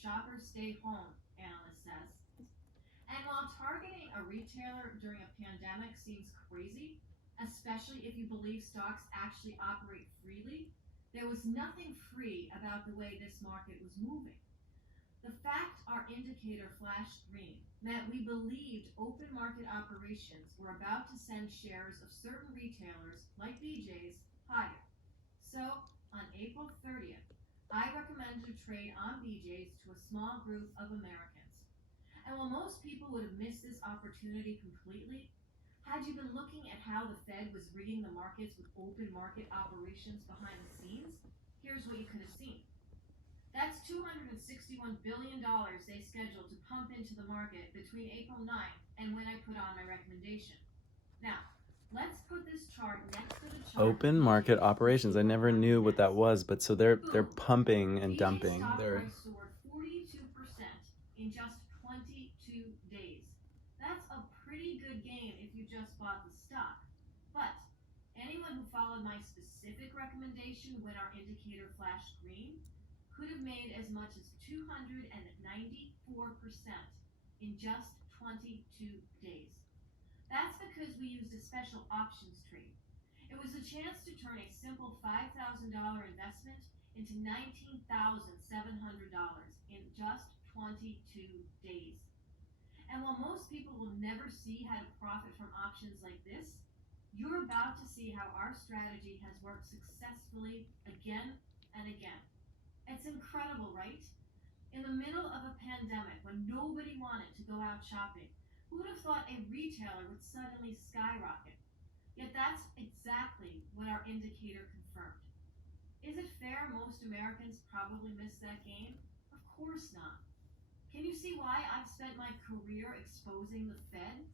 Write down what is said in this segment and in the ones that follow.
shoppers stay home, analyst says. And while targeting a retailer during a pandemic seems crazy, especially if you believe stocks actually operate freely, there was nothing free about the way this market was moving. The fact our indicator flashed green meant we believed open market operations were about to send shares of certain retailers, like BJ's, higher. So, on April 30th, I recommended a trade on BJ's to a small group of Americans. And while most people would have missed this opportunity completely, had you been looking at how the Fed was rigging the markets with open market operations behind the scenes, here's what you could have seen. That's $261 billion they scheduled to pump into the market between April 9th and when I put on my recommendation. Now, let's put this chart next to the chart. Open market operations. I never knew what that was, but so they're pumping and dumping. Their stock price soared 42% in just 22 days. That's a pretty good gain if you just bought the stock. But anyone who followed my specific recommendation when our indicator flashed green could have made as much as 294% in just 22 days. That's because we used a special options trade. It was a chance to turn a simple $5,000 investment into $19,700 in just 22 days. And while most people will never see how to profit from options like this, you're about to see how our strategy has worked successfully again and again. It's incredible, right? In the middle of a pandemic, when nobody wanted to go out shopping, who would have thought a retailer would suddenly skyrocket? Yet that's exactly what our indicator confirmed. Is it fair most Americans probably missed that game? Of course not. Can you see why I've spent my career exposing the Fed?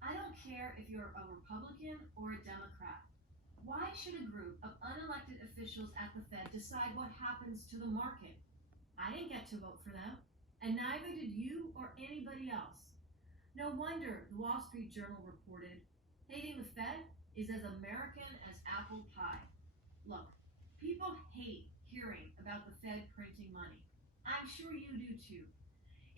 I don't care if you're a Republican or a Democrat. Why should a group of unelected officials at the Fed decide what happens to the market? I didn't get to vote for them, and neither did you or anybody else. No wonder the Wall Street Journal reported, hating the Fed is as American as apple pie. Look, people hate hearing about the Fed printing money. I'm sure you do too.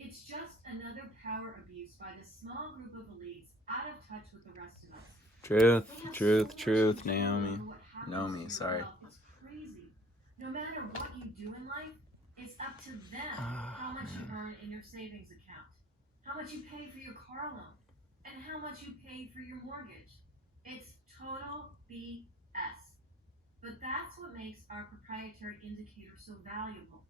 It's just another power abuse by this small group of elites out of touch with the rest of us. Truth, Nomi, sorry. It's crazy. No matter what you do in life, it's up to them how much you earn in your savings account, how much you pay for your car loan, and how much you pay for your mortgage. It's total BS. But that's what makes our proprietary indicator so valuable.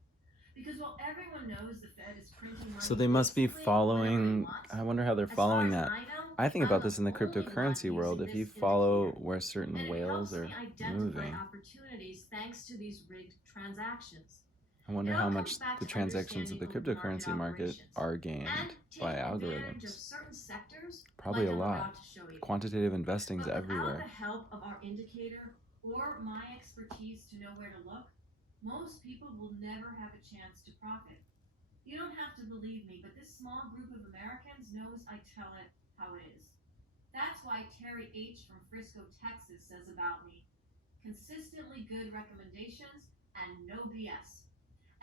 Because while everyone knows the Fed is printing money, so they must be following. I wonder how they're following that. I think about this in the cryptocurrency world. If you follow where certain whales are moving, opportunities thanks to these rigged transactions. I wonder how much the transactions of the cryptocurrency market are gained by algorithms. Probably a lot. Quantitative investing's everywhere. Without the help of our indicator or my expertise to know where to look, most people will never have a chance to profit. You don't have to believe me, but this small group of Americans knows I tell it how it is. That's why Terry H. from Frisco, Texas says about me, consistently good recommendations and no BS.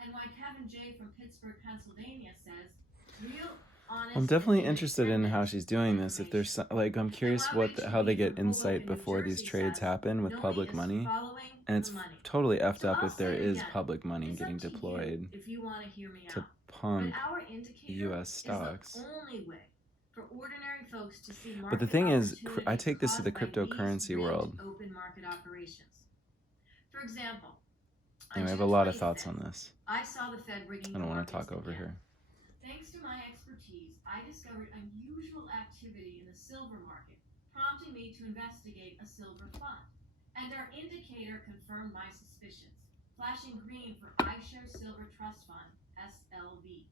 And why Kevin J. from Pittsburgh, Pennsylvania says, real, honest... I'm definitely interested in how she's doing this. If there's like, I'm curious how they get insight before these trades happen with public money. And it's totally effed up if there is public money getting deployed to pump U.S. stocks. But the thing is, I take this to the cryptocurrency world. For example, anyway, I have a lot of thoughts on this. I saw the Fed rigging. I don't want to talk over her. Thanks to my expertise, I discovered unusual activity in the silver market, prompting me to investigate a silver fund. And our indicator confirmed my suspicions, flashing green for iShares Silver Trust Fund, SLV.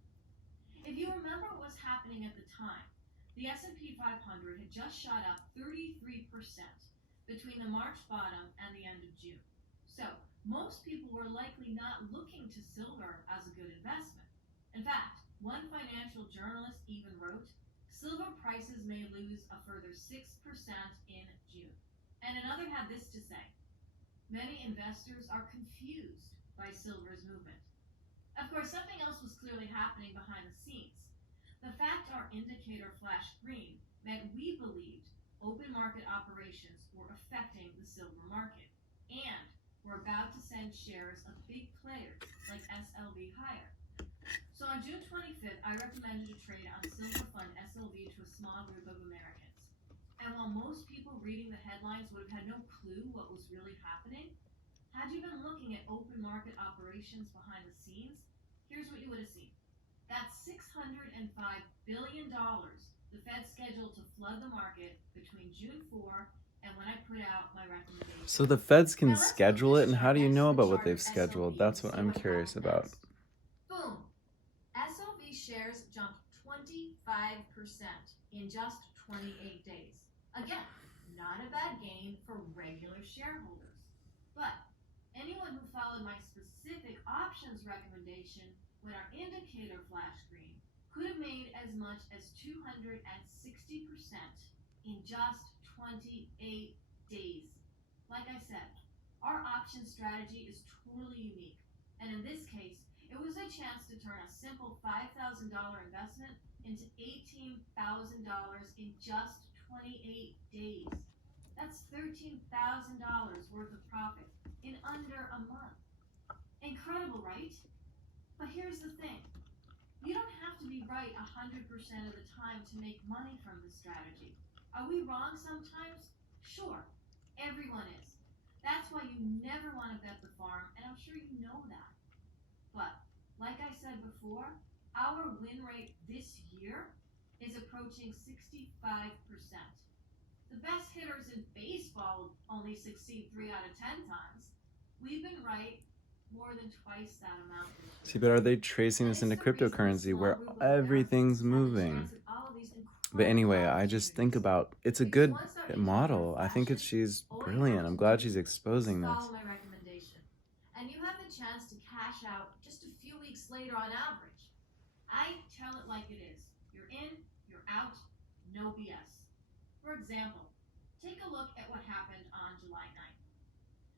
If you remember what was happening at the time, the S&P 500 had just shot up 33% between the March bottom and the end of June. So, most people were likely not looking to silver as a good investment. In fact, one financial journalist even wrote, silver prices may lose a further 6% in June. And another had this to say, many investors are confused by silver's movement. Of course, something else was clearly really happening behind the scenes. The fact our indicator flashed green meant we believed open market operations were affecting the silver market, and were about to send shares of big players like SLV higher. So on June 25th, I recommended a trade on Silver Fund SLV to a small group of Americans. And while most people reading the headlines would have had no clue what was really happening, had you been looking at open market operations behind the scenes, here's what you would have seen. That's $605 billion the Fed scheduled to flood the market between June 4 and when I put out my recommendation. So the Feds can schedule it, and how do you know about what they've scheduled? That's what I'm curious about. Boom. SLV shares jumped 25% in just 28 days. Again, not a bad gain for regular shareholders. But anyone who followed my specific options recommendation when our indicator flashed green could have made as much as 260% in just 28 days. Like I said, our option strategy is totally unique. And in this case, it was a chance to turn a simple $5,000 investment into $18,000 in just 28 days. That's $13,000 worth of profit in under a month. Incredible, right? But here's the thing. You don't have to be right 100% of the time to make money from this strategy. Are we wrong sometimes? Sure, everyone is. That's why you never want to bet the farm, and I'm sure you know that. But, like I said before, our win rate this year is approaching 65%. The best hitters in baseball only succeed 3 out of 10 times. We've been right more than twice that amount. See, but are they tracing this into cryptocurrency where everything's moving? But anyway, I just think about, it's a good model. I think she's brilliant. I'm glad she's exposing this. Follow my recommendation, and you have the chance to cash out just a few weeks later on average. I tell it like it is. You're in, you're out, no BS. For example, take a look at what happened on July 9th.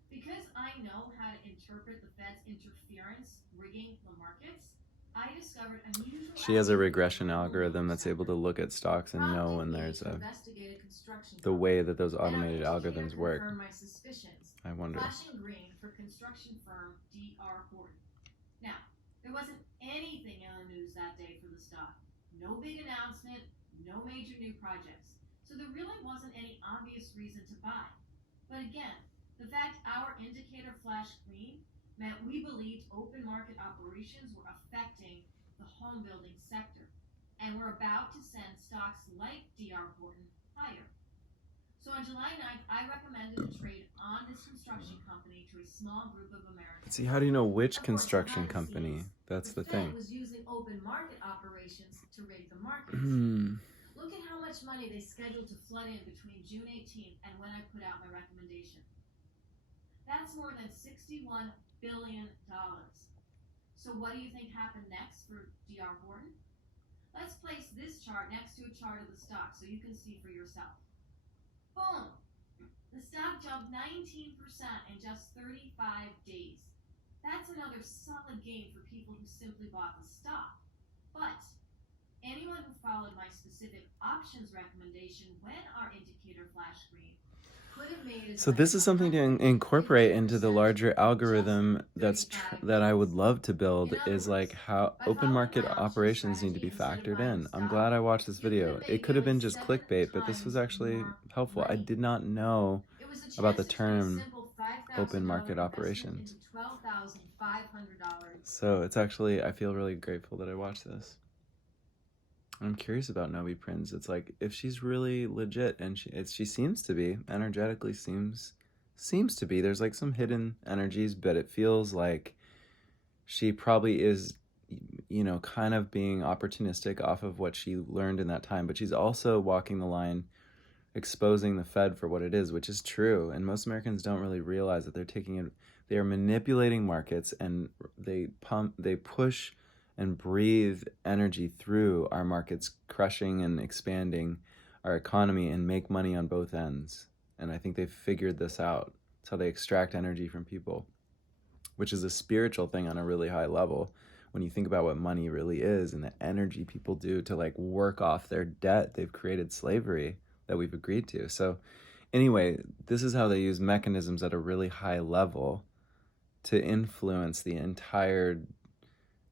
Because I know how to interpret the Fed's interference rigging the markets, I discovered unusual. She has a regression algorithm that's able to look at stocks and know when there's the way that those automated algorithms work. I wonder. Flashing green for construction firm D.R. Horton. Now, there wasn't anything in the news that day for the stock. No big announcement, no major new projects. So there really wasn't any obvious reason to buy. But again, the fact our indicator flashed green meant we believed open market operations were affecting the home building sector, and were about to send stocks like D.R. Horton higher. So on July 9th, I recommended a trade on this construction company to a small group of Americans. See, how do you know which construction company? That's the thing. The Fed was using open market operations to rig the markets. Look at how much money they scheduled to flood in between June 18th and when I put out my recommendation. That's more than $61 billion. So what do you think happened next for D.R. Horton? Let's place this chart next to a chart of the stock so you can see for yourself. Boom! The stock jumped 19% in just 35 days. That's another solid gain for people who simply bought the stock. But anyone who followed my specific options recommendation when our indicator flashed green could have made. So this is something to incorporate into the larger algorithm that I would love to build, is like how open market operations need to be factored in. I'm glad I watched this video. It could have been just clickbait, but this was actually helpful. I did not know about the term open market operations. So it's actually, I feel really grateful that I watched this. I'm curious about Nomi Prins. It's like, if she's really legit, and she seems to be, energetically seems to be. There's like some hidden energies, but it feels like she probably is, you know, kind of being opportunistic off of what she learned in that time. But she's also walking the line, exposing the Fed for what it is, which is true. And most Americans don't really realize that they are manipulating markets, and they push and breathe energy through our markets, crushing and expanding our economy, and make money on both ends. And I think they've figured this out. It's how they extract energy from people, which is a spiritual thing on a really high level, when you think about what money really is and the energy people do to like work off their debt, they've created slavery that we've agreed to. So anyway, this is how they use mechanisms at a really high level to influence the entire,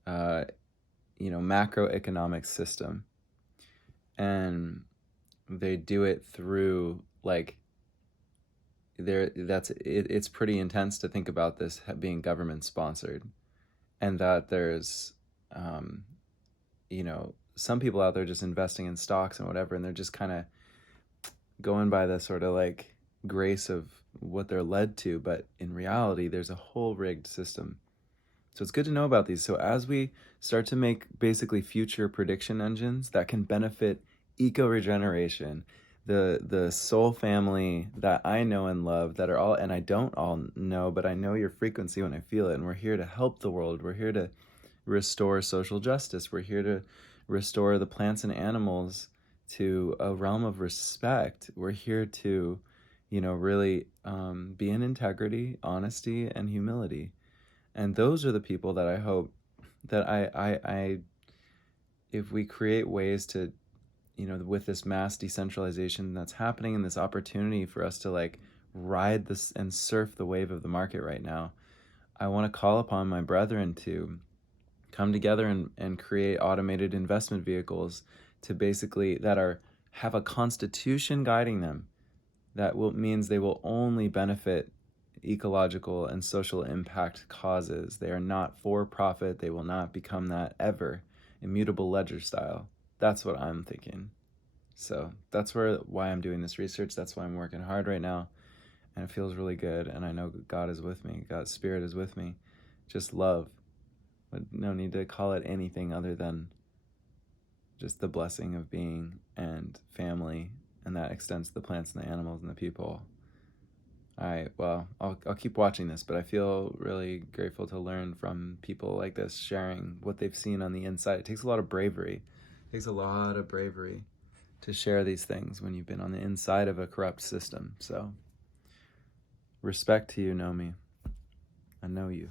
macroeconomic system. And they do it through like it's pretty intense to think about this being government sponsored, and that there's some people out there just investing in stocks and whatever, and they're just kind of going by the sort of like grace of what they're led to, but in reality there's a whole rigged system. So it's good to know about these. So as we start to make basically future prediction engines that can benefit eco-regeneration, the soul family that I know and love, that are all, and I don't all know, but I know your frequency when I feel it, and we're here to help the world. We're here to restore social justice. We're here to restore the plants and animals to a realm of respect. We're here to, really be in integrity, honesty, and humility. And those are the people that I hope that I if we create ways to, with this mass decentralization that's happening and this opportunity for us to like ride this and surf the wave of the market right now, I want to call upon my brethren to come together and create automated investment vehicles to basically have a constitution guiding them that means they will only benefit ecological and social impact causes. They are not for profit. They will not become that ever. Immutable ledger style. That's what I'm thinking. So that's why I'm doing this research. That's why I'm working hard right now. And it feels really good. And I know God is with me. God's spirit is with me. Just love. But no need to call it anything other than just the blessing of being and family. And that extends to the plants and the animals and the people. All right, well, I'll keep watching this, but I feel really grateful to learn from people like this, sharing what they've seen on the inside. It takes a lot of bravery. It takes a lot of bravery to share these things when you've been on the inside of a corrupt system. So, respect to you, Nomi. I know you.